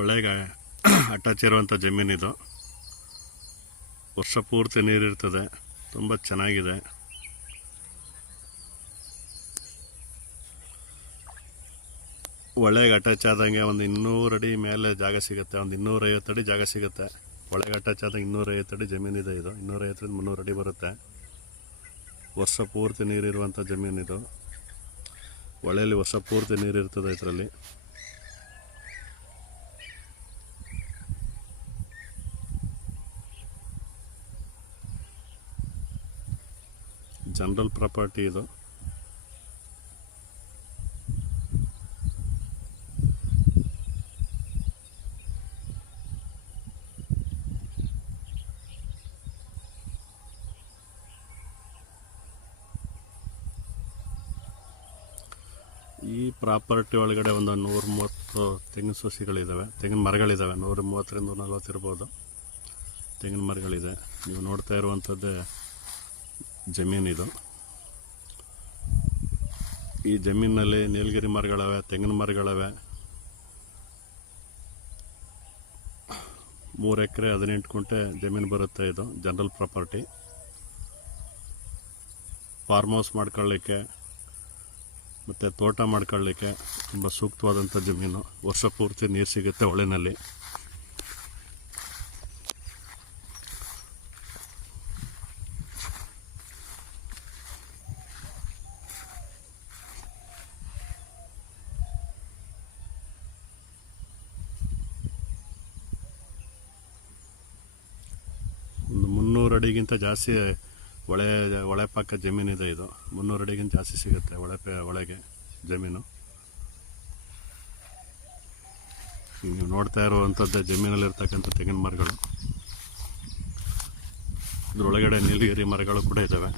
ಒಳ್ಳೆಗೆ attach ಇರುವಂಥ ಜಮೀನಿದು. ವರ್ಷ ಪೂರ್ತಿ ನೀರಿರ್ತದೆ, ತುಂಬ ಚೆನ್ನಾಗಿದೆ. ಒಳ್ಳೆಗೆ ಅಟ್ಯಾಚ್ ಆದಂಗೆ ಒಂದು 200 ಅಡಿ ಮೇಲೆ ಜಾಗ ಸಿಗುತ್ತೆ, ಒಂದು 250 ಅಡಿ ಜಾಗ ಸಿಗುತ್ತೆ. ಒಳ್ಳೆಗೆ ಅಟ್ಯಾಚ್ ಆದಂಗೆ 250 ಅಡಿ ಜಮೀನಿದೆ ಇದು. 250 300 ಅಡಿ ಬರುತ್ತೆ. ವರ್ಷ ಪೂರ್ತಿ ನೀರಿರುವಂಥ ಜಮೀನಿದು. ಹೊಳೆಯಲ್ಲಿ ವರ್ಷ ಪೂರ್ತಿ ನೀರಿರ್ತದೆ ಇದರಲ್ಲಿ. ಜನರಲ್ ಪ್ರಾಪರ್ಟಿ ಇದು. ಈ ಪ್ರಾಪರ್ಟಿ ಒಳಗಡೆ ಒಂದು 130 ತೆಂಗಿನ ಸಸಿಗಳಿದ್ದಾವೆ, ತೆಂಗಿನ ಮರಗಳಿದ್ದಾವೆ. 130ರಿಂದ 140 ಇರ್ಬೋದು ತೆಂಗಿನ ಮರಗಳಿದೆ. ನೀವು ನೋಡ್ತಾ ಇರುವಂಥದ್ದೇ ಜಮೀನಿದು. ಈ ಜಮೀನಿನಲ್ಲಿ ನೀಲಗಿರಿ ಮರಗಳವೆ, ತೆಂಗಿನ ಮರಗಳವೆ. 3 ಎಕರೆ 18 ಗುಂಟೆ ಜಮೀನು ಬರುತ್ತೆ. ಇದು ಜನರಲ್ ಪ್ರಾಪರ್ಟಿ. ಫಾರ್ಮ್ ಹೌಸ್ ಮಾಡ್ಕೊಳ್ಳಿಕ್ಕೆ ಮತ್ತು ತೋಟ ಮಾಡ್ಕೊಳ್ಳಿಕ್ಕೆ ತುಂಬ ಸೂಕ್ತವಾದಂಥ ಜಮೀನು. ವರ್ಷ ಪೂರ್ತಿ ನೀರು ಸಿಗುತ್ತೆ ಹೊಳೆನಲ್ಲಿ. ಒಂದು 300 ಅಡಿಗಿಂತ ಜಾಸ್ತಿ ಹೊಳೆ ಪಕ್ಕ ಜಮೀನಿದೆ ಇದು. 300 ಅಡಿಗಿಂತ ಜಾಸ್ತಿ ಸಿಗುತ್ತೆ ಹೊಳೆಗೆ ಜಮೀನು. ನೀವು ನೋಡ್ತಾ ಇರುವಂಥದ್ದು ಜಮೀನಲ್ಲಿರ್ತಕ್ಕಂಥ ತೆಂಗಿನ ಮರಗಳು. ಇದರೊಳಗಡೆ ನೀಲಗಿರಿ ಮರಗಳು ಕೂಡ ಇದ್ದಾವೆ.